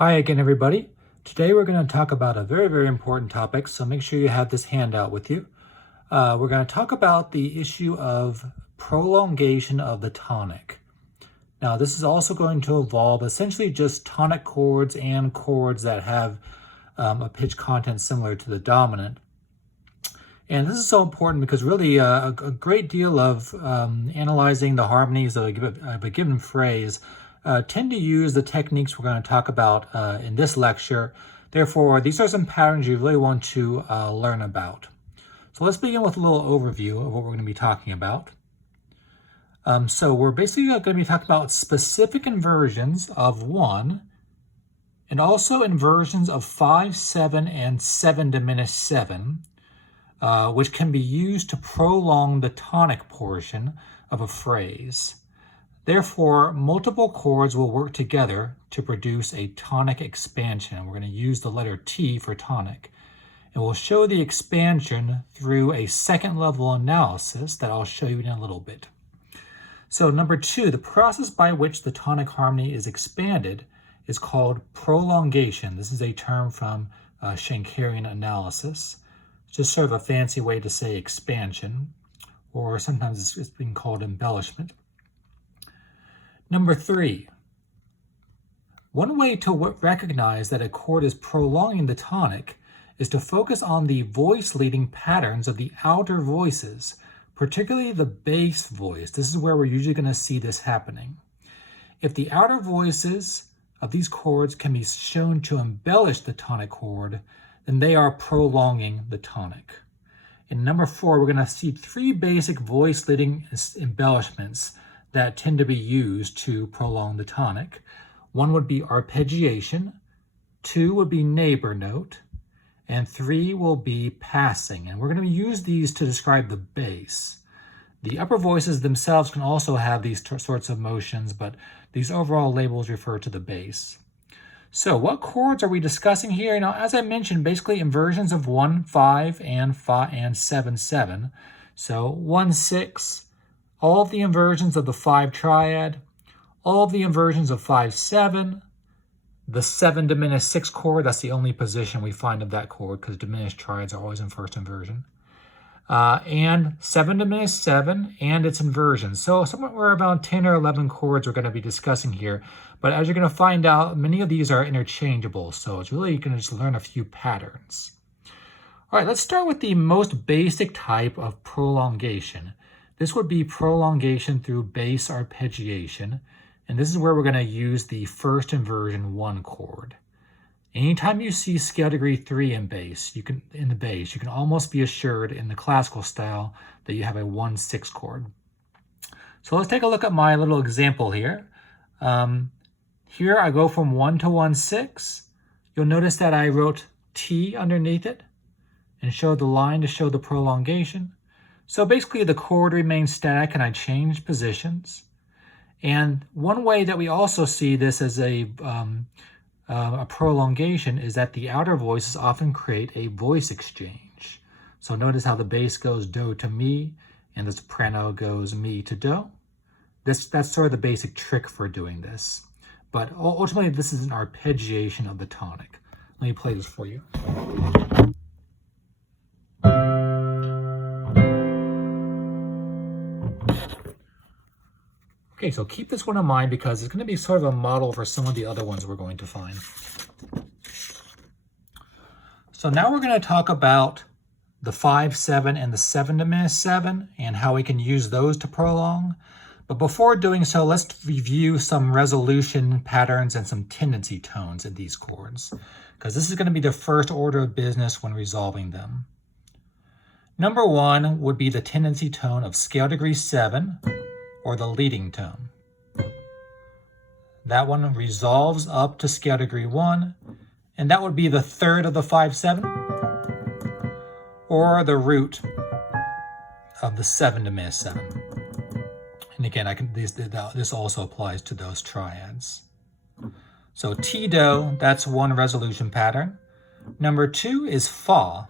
Hi again, everybody. Today we're going to talk about a very important topic, so make sure you have this handout with you. We're going to talk about the issue of prolongation of the tonic. Now, this is also going to involve essentially just tonic chords and chords that have a pitch content similar to the dominant. And this is so important because really a great deal of analyzing the harmonies of a given phrase tend to use the techniques we're going to talk about in this lecture. Therefore, these are some patterns you really want to learn about. So let's begin with a little overview of what we're going to be talking about. So we're basically going to be talking about specific inversions of 1 and also inversions of 5, 7, and 7 diminished 7, which can be used to prolong the tonic portion of a phrase. Therefore, multiple chords will work together to produce a tonic expansion. We're going to use the letter T for tonic. And we'll show the expansion through a second level analysis that I'll show you in a little bit. So number 2, the process by which the tonic harmony is expanded is called prolongation. This is a term from Schenkerian analysis. It's just sort of a fancy way to say expansion, or sometimes it's being called embellishment. Number 3, one way to recognize that a chord is prolonging the tonic is to focus on the voice leading patterns of the outer voices, particularly the bass voice. This is where we're usually going to see this happening. If the outer voices of these chords can be shown to embellish the tonic chord, then they are prolonging the tonic. In number 4, we're going to see 3 basic voice leading embellishments that tend to be used to prolong the tonic. 1 would be arpeggiation, 2 would be neighbor note, and 3 will be passing. And we're going to use these to describe the bass. The upper voices themselves can also have these sorts of motions, but these overall labels refer to the bass. So what chords are we discussing here? As I mentioned, basically inversions of 1, 5, and 7, 7. So 1, 6, all of the inversions of the 5 triad, all of the inversions of 5, 7, the 7 diminished 6 chord, that's the only position we find of that chord because diminished triads are always in first inversion, and 7 diminished 7 and its inversions. So somewhere around 10 or 11 chords we're going to be discussing here, but as you're going to find out, many of these are interchangeable, so it's really going to just learn a few patterns. All right, let's start with the most basic type of prolongation. This would be prolongation through bass arpeggiation, and this is where we're going to use the first inversion 1 chord. Anytime you see scale degree 3 in the bass, you can almost be assured in the classical style that you have a 1-6 chord. So let's take a look at my little example here. Here I go from 1 to 1-6. You'll notice that I wrote T underneath it and showed the line to show the prolongation. So basically the chord remains static and I change positions. And one way that we also see this as a prolongation is that the outer voices often create a voice exchange. So notice how the bass goes do to mi and the soprano goes mi to do. That's sort of the basic trick for doing this. But ultimately this is an arpeggiation of the tonic. Let me play this for you. Okay, so keep this one in mind because it's going to be sort of a model for some of the other ones we're going to find. So now we're going to talk about the 5, 7, and the 7 diminished 7 and how we can use those to prolong. But before doing so, let's review some resolution patterns and some tendency tones in these chords, because this is going to be the first order of business when resolving them. Number 1 would be the tendency tone of scale degree 7, or the leading tone. That one resolves up to scale degree 1, and that would be the third of the 5, 7, or the root of the 7 diminished 7. And again, this also applies to those triads. So T-do, that's one resolution pattern. Number 2 is Fa.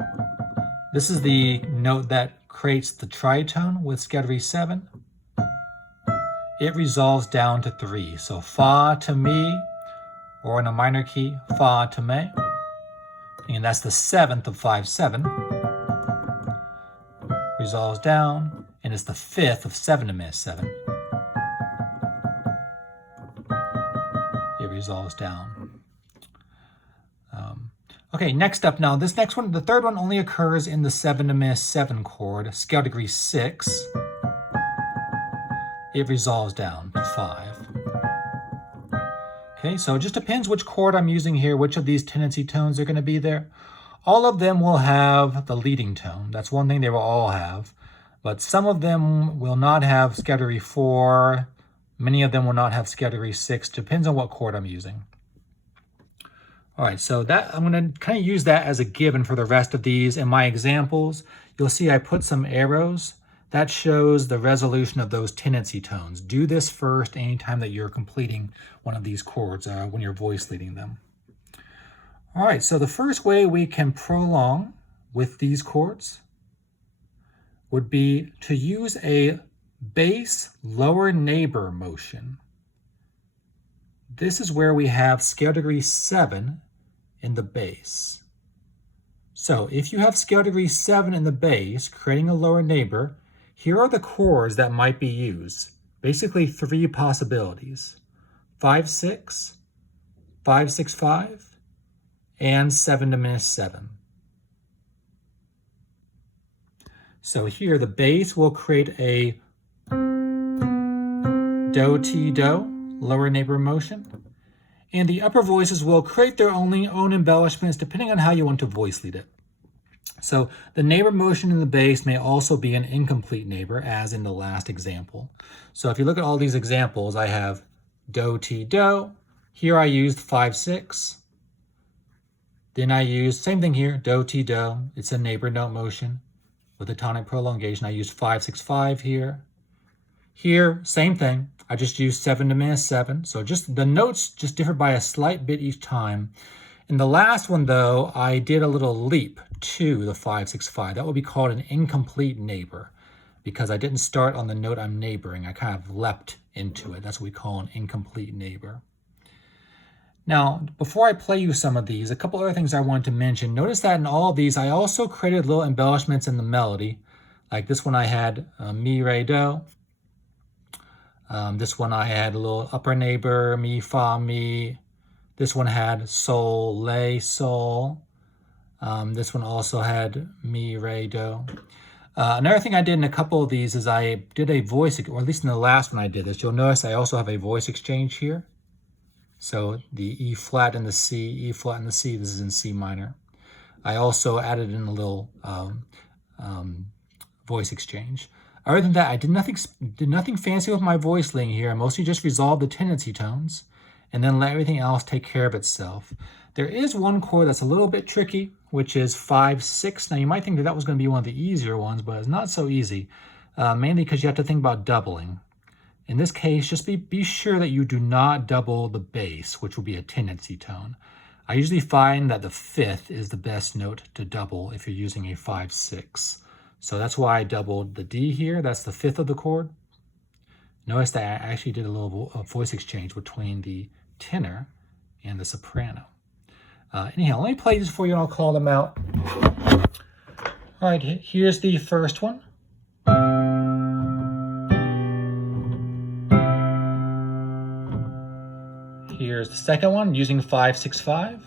This is the note that creates the tritone with scale degree 7. It resolves down to 3. So Fa to Mi, or in a minor key, fa to me. And that's the 7th of 5/7. Resolves down, and it's the 5th of 7-7. It resolves down. Okay, next up now, this next one, the third one only occurs in the 7-7 chord, scale degree 6. It resolves down to 5. Okay, so it just depends which chord I'm using here, which of these tendency tones are going to be there. All of them will have the leading tone. That's one thing they will all have. But some of them will not have scale degree 4. Many of them will not have scale degree 6. Depends on what chord I'm using. All right, so that I'm going to kind of use that as a given for the rest of these. In my examples, you'll see I put some arrows. That shows the resolution of those tendency tones. Do this first anytime that you're completing one of these chords when you're voice leading them. All right, so the first way we can prolong with these chords would be to use a bass lower neighbor motion. This is where we have scale degree 7 in the bass. So if you have scale degree 7 in the bass, creating a lower neighbor, here are the chords that might be used. Basically 3 possibilities: 5/6, 5/6/5, and 7-7. So here the bass will create a do-ti-do, lower neighbor motion. And the upper voices will create their own embellishments depending on how you want to voice lead it. So the neighbor motion in the bass may also be an incomplete neighbor, as in the last example. So if you look at all these examples, I have do-ti-do. Here I used 5/6. Then I used, same thing here, do-ti-do. It's a neighbor note motion with a tonic prolongation. I used 5/6/5 here. Here, same thing. I just used 7-7. So just the notes just differ by a slight bit each time. In the last one, though, I did a little leap to the 5/6/5. That would be called an incomplete neighbor because I didn't start on the note I'm neighboring. I kind of leapt into it. That's what we call an incomplete neighbor. Now, before I play you some of these, a couple other things I wanted to mention. Notice that in all of these, I also created little embellishments in the melody. Like this one I had mi, re, do. This one I had a little upper neighbor, mi, fa, mi. This one had sol, le, sol. This one also had mi, re, do. Another thing I did in a couple of these is I did a voice, or at least in the last one I did this. You'll notice I also have a voice exchange here. So the E flat and the C, E flat and the C, this is in C minor. I also added in a little voice exchange. Other than that, I did nothing fancy with my voice leading here. I mostly just resolved the tendency tones and then let everything else take care of itself. There is one chord that's a little bit tricky, which is 5/6. Now you might think that was going to be one of the easier ones, but it's not so easy, mainly because you have to think about doubling. In this case, just be sure that you do not double the bass, which will be a tendency tone. I usually find that the 5th is the best note to double if you're using a 5/6. So that's why I doubled the D here. That's the 5th of the chord. Notice that I actually did a little voice exchange between the tenor and the soprano. Anyhow, let me play these for you and I'll call them out. All right, here's the first one. Here's the second one using 5/6/5.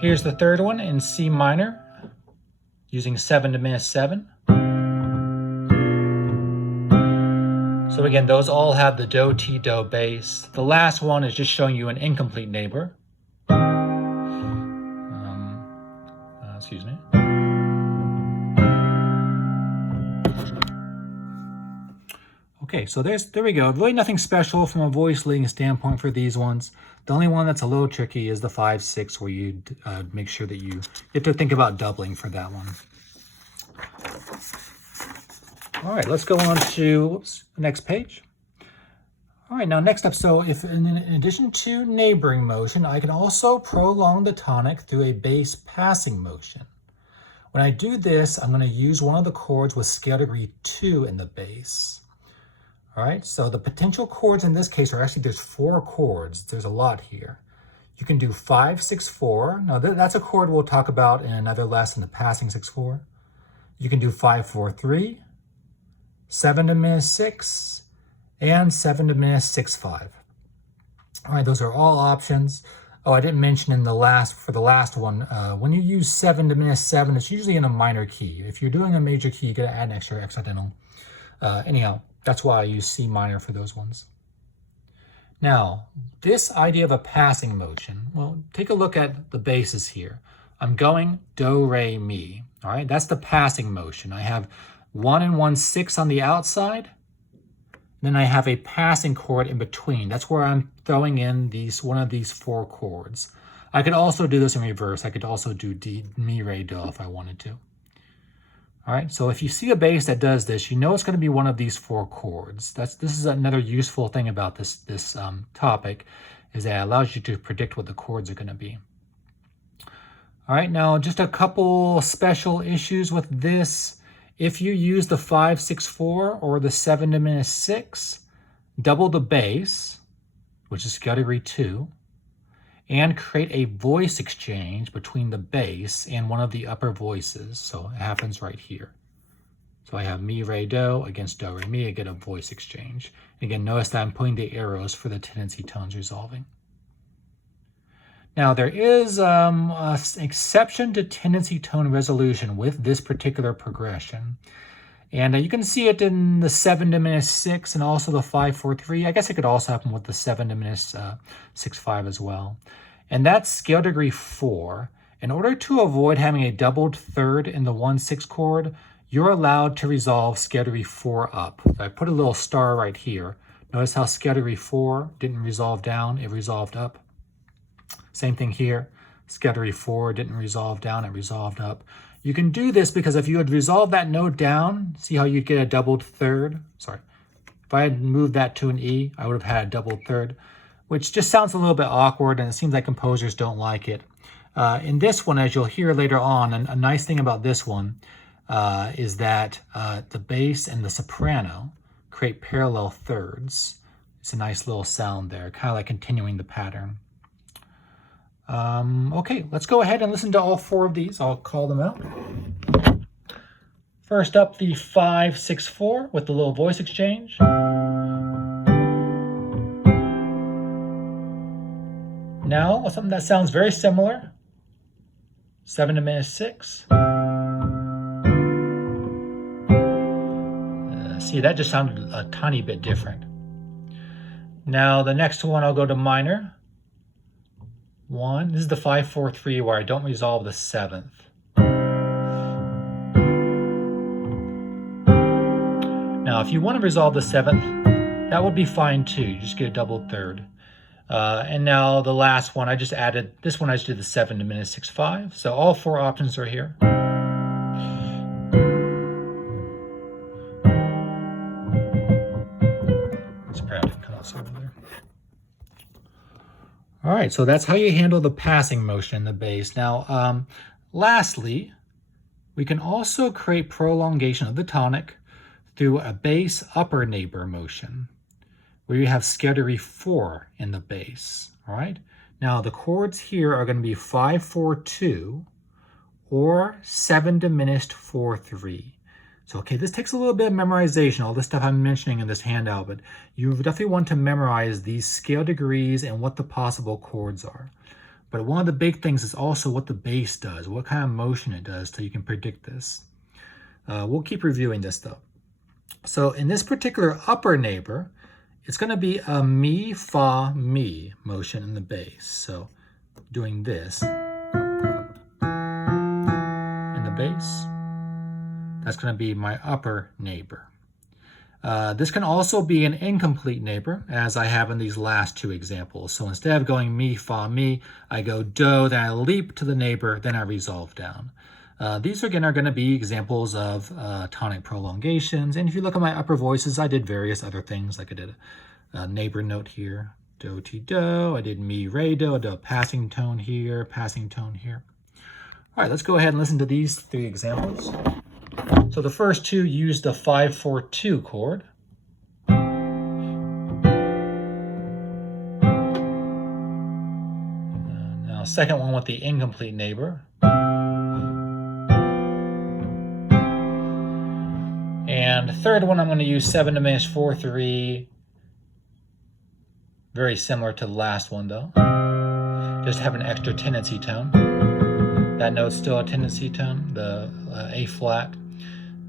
Here's the third one in C minor using 7-7. So again, those all have the do-ti-do bass. The last one is just showing you an incomplete neighbor. Excuse me. Okay, so there we go. Really nothing special from a voice leading standpoint for these ones. The only one that's a little tricky is the 5/6, where you make sure that you have to think about doubling for that one. All right, let's go on to the next page. All right, now next up, so if in addition to neighboring motion, I can also prolong the tonic through a bass passing motion. When I do this, I'm going to use one of the chords with scale degree 2 in the bass. All right, so the potential chords in this case are actually, there's 4 chords. There's a lot here. You can do 5, 6, 4. Now that's a chord we'll talk about in another lesson, the passing 6, 4. You can do 5, 4, 3, 7 diminished 6, and 7 diminished 6, 5. All right, those are all options. Oh, I didn't mention for the last one, when you use 7 diminished 7, it's usually in a minor key. If you're doing a major key, you gotta add an extra accidental. Anyhow, that's why I use C minor for those ones. Now, this idea of a passing motion, well, take a look at the bases here. I'm going do, re, mi. All right, that's the passing motion. I have 1 and 1 6 on the outside. Then I have a passing chord in between. That's where I'm throwing in one of these 4 chords. I could also do this in reverse. I could also do D, mi, re, do if I wanted to. All right, so if you see a bass that does this, you know it's going to be one of these 4 chords. This is another useful thing about this topic, is that it allows you to predict what the chords are going to be. All right, now just a couple special issues with this. If you use the 5, 6, 4 or the 7 diminished 6, double the bass, which is scale degree 2, and create a voice exchange between the bass and one of the upper voices. So it happens right here. So I have mi, re, do against do, re, mi. I get a voice exchange. Again, notice that I'm putting the arrows for the tendency tones resolving. Now there is an exception to tendency tone resolution with this particular progression. And you can see it in the 7 diminished 6 and also the 5, 4, 3. I guess it could also happen with the 7 diminished 6, 5 as well. And that's scale degree 4. In order to avoid having a doubled third in the 1, 6 chord, you're allowed to resolve scale degree 4 up. So I put a little star right here. Notice how scale degree 4 didn't resolve down, it resolved up. Same thing here. Scale degree 4 didn't resolve down, it resolved up. You can do this because if you had resolved that note down, see how you'd get a doubled third? Sorry. If I had moved that to an E, I would have had a doubled third, which just sounds a little bit awkward, and it seems like composers don't like it. In this one, as you'll hear later on, a nice thing about this one is that the bass and the soprano create parallel thirds. It's a nice little sound there, kind of like continuing the pattern. Okay, let's go ahead and listen to all 4 of these. I'll call them out. First up, the 5, 6, 4 with the little voice exchange. Now, something that sounds very similar. 7 diminished 6. See, that just sounded a tiny bit different. Now, the next one, I'll go to minor. 1. This is the 5, 4, 3 where I don't resolve the 7th. Now, if you want to resolve the 7th, that would be fine too. You just get a doubled third. And now the last one, I just did the 7 diminished 6, 5. So all 4 options are here. Let's perhaps come over there. All right, so that's how you handle the passing motion in the bass. Now, lastly, we can also create prolongation of the tonic through a bass upper neighbor motion, where you have scale degree 4 in the bass. All right. Now the chords here are going to be 5, 4, 2 or 7 diminished 4, 3. So, okay, this takes a little bit of memorization, all this stuff I'm mentioning in this handout, but you definitely want to memorize these scale degrees and what the possible chords are. But one of the big things is also what the bass does, what kind of motion it does, so you can predict this. We'll keep reviewing this though. So in this particular upper neighbor, it's going to be a mi, fa, mi motion in the bass. So doing this in the bass. That's going to be my upper neighbor. This can also be an incomplete neighbor, as I have in these last 2 examples. So instead of going mi, fa, mi, I go do, then I leap to the neighbor, then I resolve down. These again are going to be examples of tonic prolongations. And if you look at my upper voices, I did various other things, like I did a neighbor note here, do, ti, do. I did mi, re, do. I did a passing tone here, passing tone here. All right, let's go ahead and listen to these 3 examples. So the first 2 use the 5, 4, 2 chord. second one with the incomplete neighbor. And the third one, I'm going to use 7 diminished 4/3. Very similar to the last one though. Just have an extra tendency tone. That note's still a tendency tone, the A flat,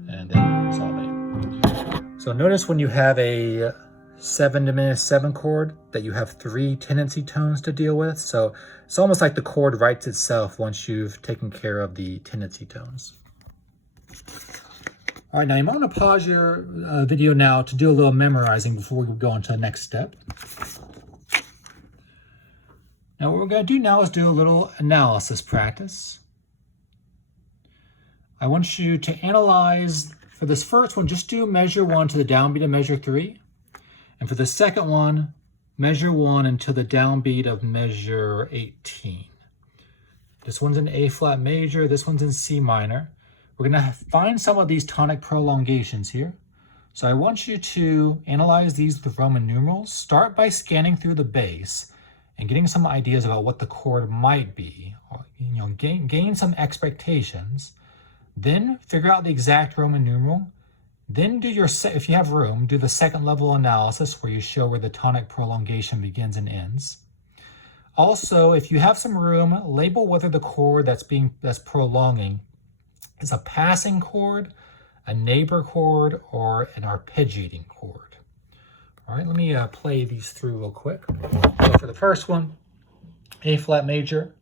and then solve A. So notice when you have a 7 diminished 7 chord that you have 3 tendency tones to deal with. So it's almost like the chord writes itself once you've taken care of the tendency tones. All right, now you might want to pause your video now to do a little memorizing before we go on to the next step. Now what we're going to do now is do a little analysis practice. I want you to analyze, for this first one, just do measure 1 to the downbeat of measure 3. And for the second one, measure 1 until the downbeat of measure 18. This one's in A flat major, this one's in C minor. We're going to find some of these tonic prolongations here. So I want you to analyze these with Roman numerals. Start by scanning through the bass and getting some ideas about what the chord might be. Gain some expectations. Then figure out the exact Roman numeral. Then do your, if you have room, do the second level analysis where you show where the tonic prolongation begins and ends. Also, if you have some room, label whether the chord that's prolonging is a passing chord, a neighbor chord, or an arpeggiating chord. All right, let me play these through real quick. So for the first one, A flat major.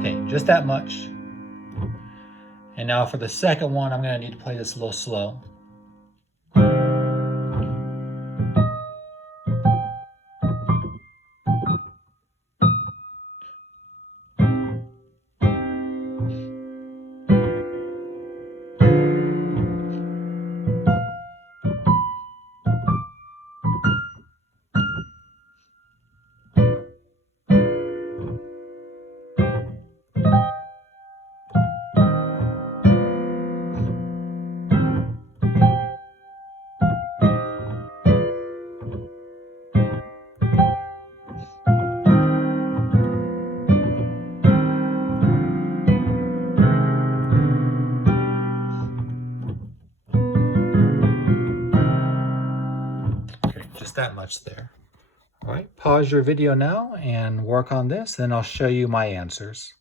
Okay, just that much. And now for the second one, I'm going to need to play this a little slow. Just that much there. All right, pause your video now and work on this, then I'll show you my answers.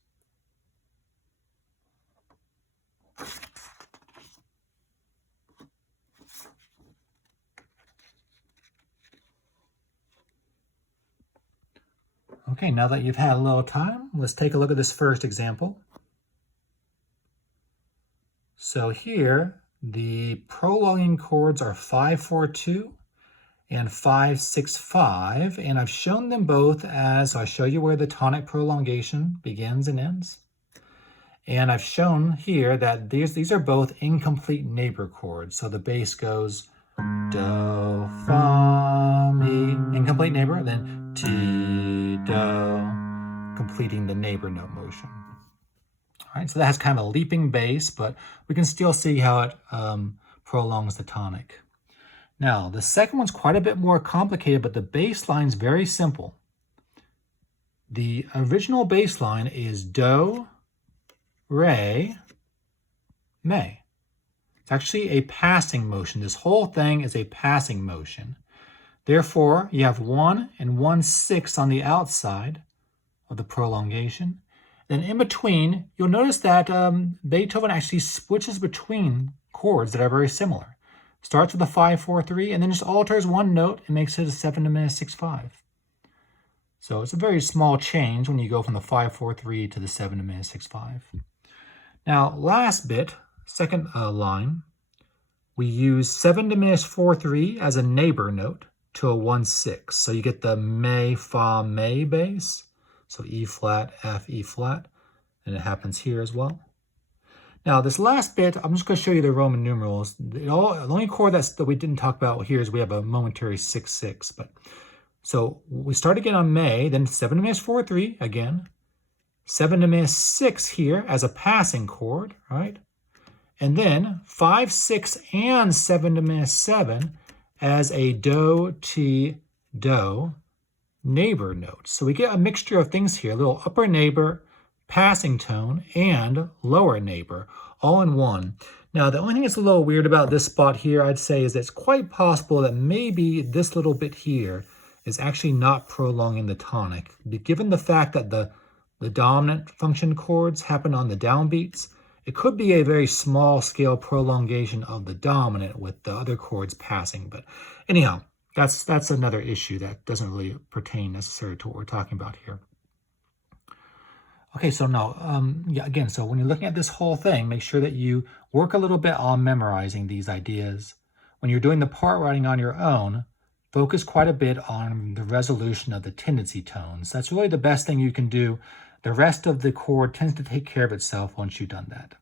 Okay, now that you've had a little time, let's take a look at this first example. So here, the prolonging chords are 5/4/2 and 5/6/5, and I've shown them both as, I'll show you where the tonic prolongation begins and ends. And I've shown here that these are both incomplete neighbor chords. So the bass goes do, fa, mi, incomplete neighbor, then ti, do, completing the neighbor note motion. All right, so that has kind of a leaping bass, but we can still see how it prolongs the tonic. Now, the second one's quite a bit more complicated, but the bass line's very simple. The original bass line is do, re, mi. It's actually a passing motion. This whole thing is a passing motion. Therefore, you have 1 and 1/6 on the outside of the prolongation. Then in between, you'll notice that Beethoven actually switches between chords that are very similar. Starts with a 5/4/3 and then just alters one note and makes it a 7 diminished 6/5. So it's a very small change when you go from the 5/4/3 to the 7 diminished 6/5. Now, last bit, second line, we use 7 diminished 4/3 as a neighbor note to a 1/6. So you get the me, fa, me bass. So E flat, F, E flat, and it happens here as well. Now, this last bit, I'm just going to show you the Roman numerals. The only chord that we didn't talk about here is we have a momentary 6/6. But so we start again on May, then 7 diminished 4/3 again, 7 diminished 6 here as a passing chord, right? And then 5, 6, and 7 diminished 7 as a do, ti, do neighbor notes. So we get a mixture of things here, a little upper neighbor, passing tone, and lower neighbor, all in one. Now, the only thing that's a little weird about this spot here, I'd say, is that it's quite possible that maybe this little bit here is actually not prolonging the tonic. Given the fact that the dominant function chords happen on the downbeats, it could be a very small scale prolongation of the dominant with the other chords passing. But anyhow, that's another issue that doesn't really pertain necessarily to what we're talking about here. Okay, so now, again, so when you're looking at this whole thing, make sure that you work a little bit on memorizing these ideas. When you're doing the part writing on your own, focus quite a bit on the resolution of the tendency tones. That's really the best thing you can do. The rest of the chord tends to take care of itself once you've done that.